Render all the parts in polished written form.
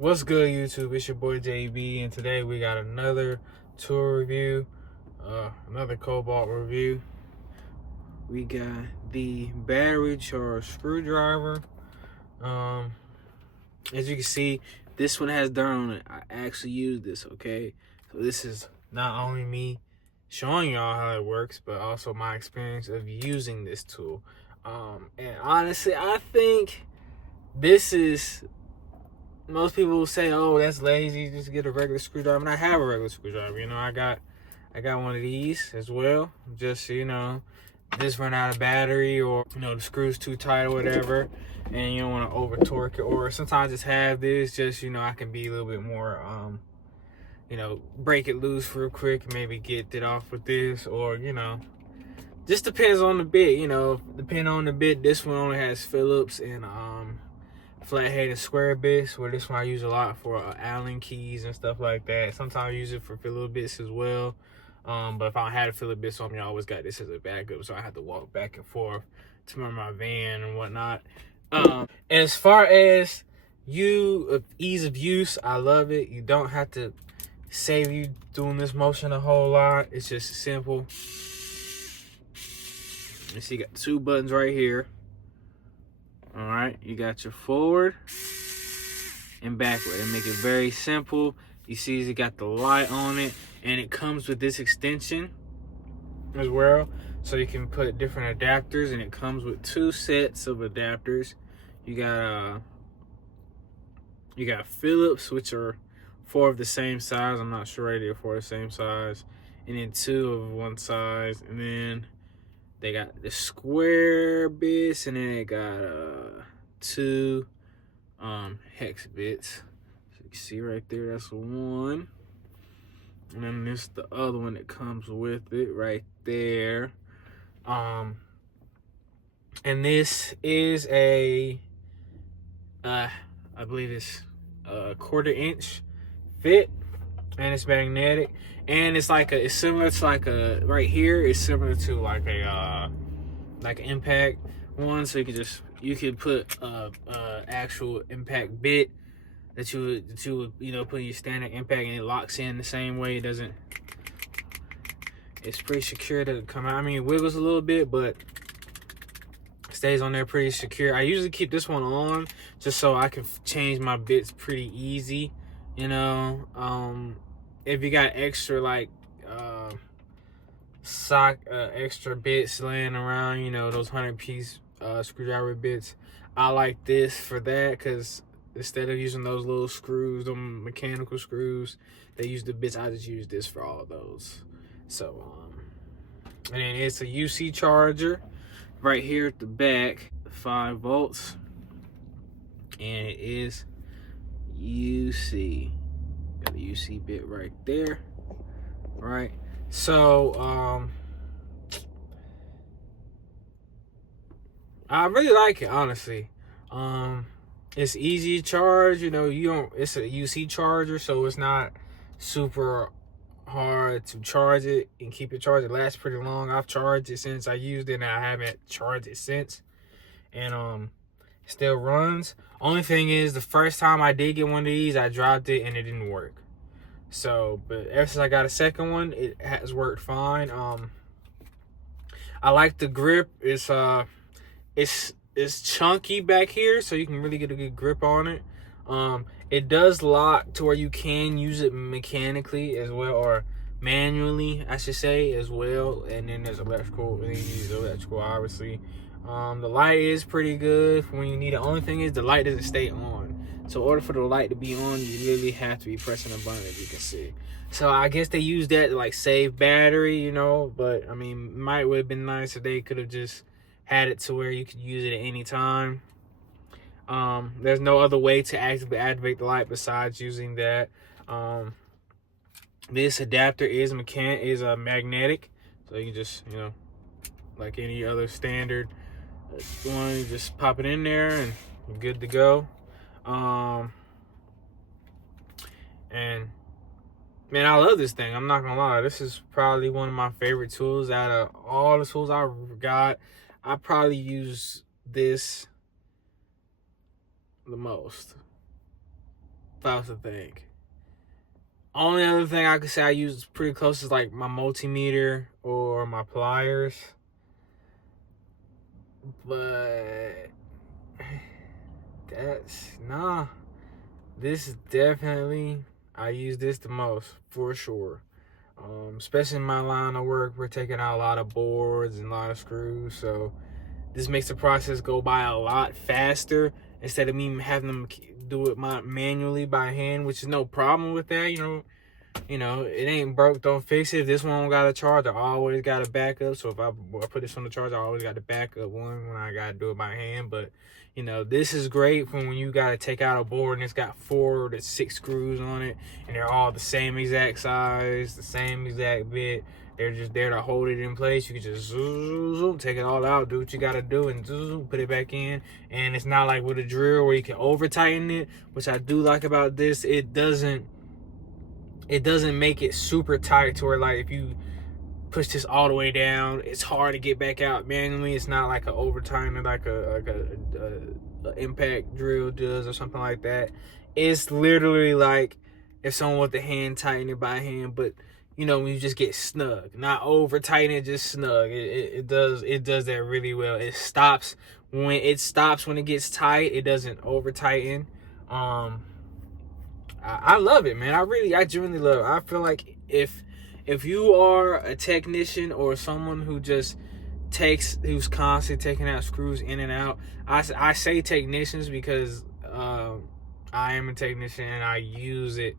What's good, YouTube? It's your boy JB, and today we got another tool review, another Kobalt review. We got the battery charged screwdriver. As you can see, this one has dirt on it. I actually used this, okay? So this is not only me showing y'all how it works, but also my experience of using this tool. And honestly, I think this is... Most people will say, "Oh, that's lazy. Just get a regular screwdriver." And I have a regular screwdriver. I got one of these as well. Just this run out of battery, or the screw's too tight or whatever, and you don't want to over torque it. Or sometimes just have this. Just I can be a little bit more break it loose real quick and maybe get it off with this, or just depends on the bit. Depending on the bit, this one only has Phillips and flathead and square bits, where this one I use a lot for Allen keys and stuff like that. Sometimes I use it for Phillips bits as well. But if I don't have a Phillips bits on me, I always got this as a backup, so I have to walk back and forth to my van and whatnot. As far as ease of use, I love it. You don't have to save you doing this motion a whole lot. It's just simple. You see, you got two buttons right here. All right, you got your forward and backward, and make it very simple. You see, it got the light on it, and it comes with this extension as well, so you can put different adapters, and it comes with two sets of adapters. You got Phillips, which are 4 of the same size. I'm not sure they're 4 of the same size, and then 2 of one size, and then they got the square bits, and then they got 2 hex bits. So you can see right there, that's one. And then this the other one that comes with it right there. And this is a I believe it's a 1/4 inch fit, and it's magnetic, and it's similar to right here, it's similar to an impact one, so you can put actual impact bit that you would put in your standard impact, and it locks in the same way. It's pretty secure to come out. I mean, it wiggles a little bit, but it stays on there pretty secure. I usually keep this one on just so I can change my bits pretty easy. If you got extra extra bits laying around, those 100-piece screwdriver bits, I like this for that, because instead of using those little screws, the mechanical screws, they use the bits. I just use this for all of those. So and then it's a UC charger right here at the back, 5 volts, and it is UC. Got a UC bit right there. Right, so I really like it, honestly. It's easy to charge. It's a UC charger, so it's not super hard to charge it and keep it charged. It lasts pretty long. I've charged it since I used it, and I haven't charged it since, and it still runs. Only thing is, the first time I did get one of these, I dropped it and it didn't work. So, but ever since I got a second one, it has worked fine. I like the grip. It's chunky back here, so you can really get a good grip on it. It does lock to where you can use it mechanically as well, or manually, I should say, as well. And then there's electrical, and you use electrical, obviously. The light is pretty good for when you need it. Only thing is, the light doesn't stay on. So in order for the light to be on, you literally have to be pressing a button, as you can see. So I guess they use that to save battery, but I mean, would have been nice if they could have just had it to where you could use it at any time. There's no other way to activate the light besides using that. This adapter is magnetic, so you can just like any other standard one, you just pop it in there and you're good to go. And man, I love this thing. I'm not gonna lie, this is probably one of my favorite tools out of all the tools I've got. I probably use this the most. if I was to think. Only other thing I could say I use pretty close is like my multimeter or my pliers. But this is definitely, I use this the most for sure. Especially in my line of work, we're taking out a lot of boards and a lot of screws, so this makes the process go by a lot faster instead of me having them do it manually by hand, which is no problem with that. You know, it ain't broke, don't fix it. If this one got a charge, I always got a backup. So if I put this on the charge, I always got the backup one when I got to do it by hand. But, you know, this is great for when you got to take out a board and it's got 4 to 6 screws on it. And they're all the same exact size, the same exact bit. They're just there to hold it in place. You can just zoom, take it all out, do what you got to do, and zoom, put it back in. And it's not like with a drill where you can over-tighten it, which I do like about this. It doesn't make it super tight to where, like, if you push this all the way down, it's hard to get back out manually. It's not like an over-tightener like a impact drill does or something like that. It's literally like if someone was to hand tighten it by hand, but you know, when you just get snug, not over tighten it, just snug. It does that really well. It stops when it gets tight. It doesn't over tighten. I love it, man. I genuinely love it. I feel like if you are a technician or someone who just who's constantly taking out screws in and out, I say technicians because I am a technician and I use it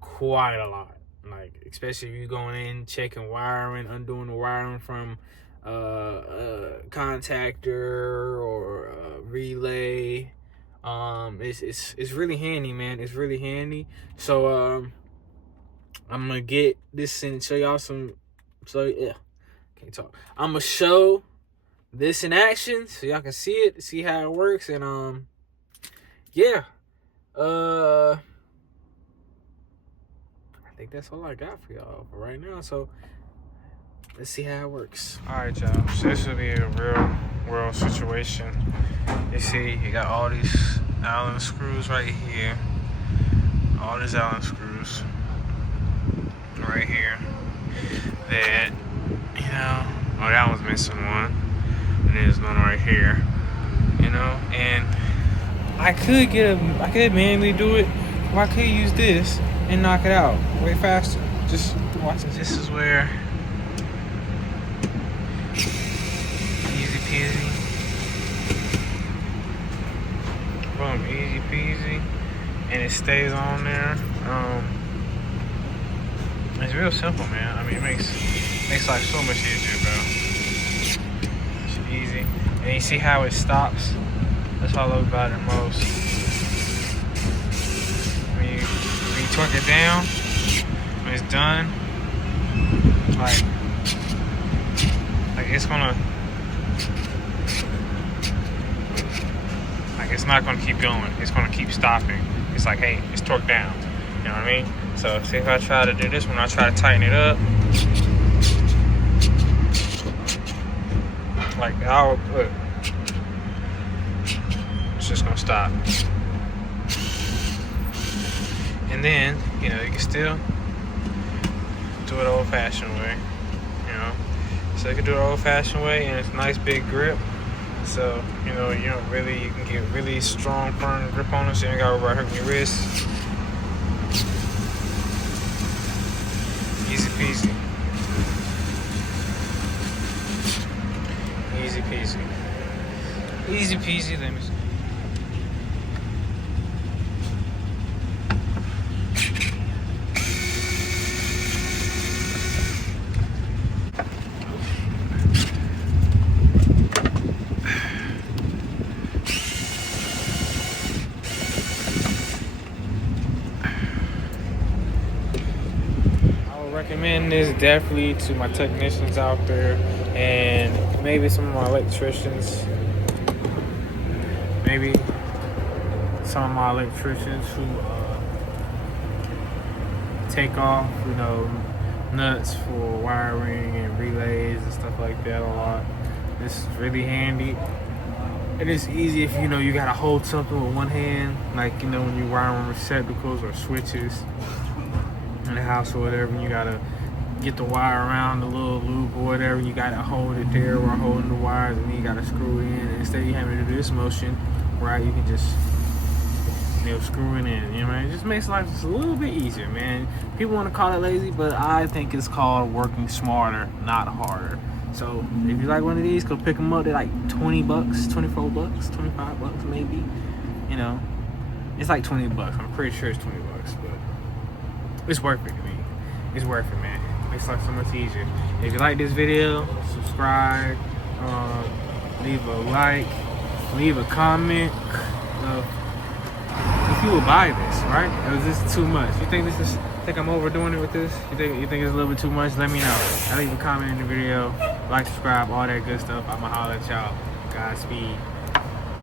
quite a lot. Like, especially if you're going in, checking wiring, undoing the wiring from a contactor or a relay. It's really handy, man. It's really handy. So I'm gonna get this and show y'all some. So yeah, can't talk. I'm gonna show this in action so y'all can see it, see how it works, and yeah. I think that's all I got for y'all for right now. So let's see how it works. All right, y'all. So this will be a real world situation. You see, you got all these Allen screws right here. All these Allen screws right here. That, you know, oh, that one's missing one. And there's one right here. You know, and I could manually do it, or I could use this and knock it out way faster. Just watch this. This is where easy peasy. Boom, easy peasy. And it stays on there. It's real simple, man. I mean, it makes life so much easier, bro. It's easy. And you see how it stops? That's all I love about it most. When you torque it down, when it's done, like it's gonna, like, it's not gonna keep going. It's gonna keep stopping. It's like, hey, it's torqued down. You know what I mean? So see, if I try to do this, when I try to tighten it up, like, I'll look, it's just gonna stop. And then, you know, you can still do it old-fashioned way, you know. So you can do it old-fashioned way, and it's a nice big grip. So, you know, you can get really strong, firm grip on it, so you ain't gotta hurt your wrist. Easy peasy. Easy peasy. Easy peasy, let me see. Recommend this definitely to my technicians out there, and maybe some of my electricians. Maybe some of my electricians who take off, you know, nuts for wiring and relays and stuff like that a lot. This is really handy. And it's easy if you know you gotta hold something with one hand, like you know when you're wiring receptacles or switches in the house or whatever, and you gotta get the wire around the little loop or whatever, you gotta hold it there while holding the wires, and then you gotta screw it in. And instead of you having to do this motion, right, you can just, you know, screw it in. You know what I mean? It just makes life just a little bit easier, man. People want to call it lazy, but I think it's called working smarter, not harder. So if you like one of these, go pick them up. They're like 20 bucks, 24 bucks, 25 bucks maybe. You know, it's like 20 bucks. I'm pretty sure it's 20 bucks, but it's worth it to me. It's worth it, man. Makes life so much easier. If you like this video, subscribe, leave a like, leave a comment if you would buy this, right? Or is this too much? You think I'm overdoing it with this? You think it's a little bit too much? Let me know. I leave a comment in the video, like, subscribe, all that good stuff. I'ma holler at y'all. Godspeed.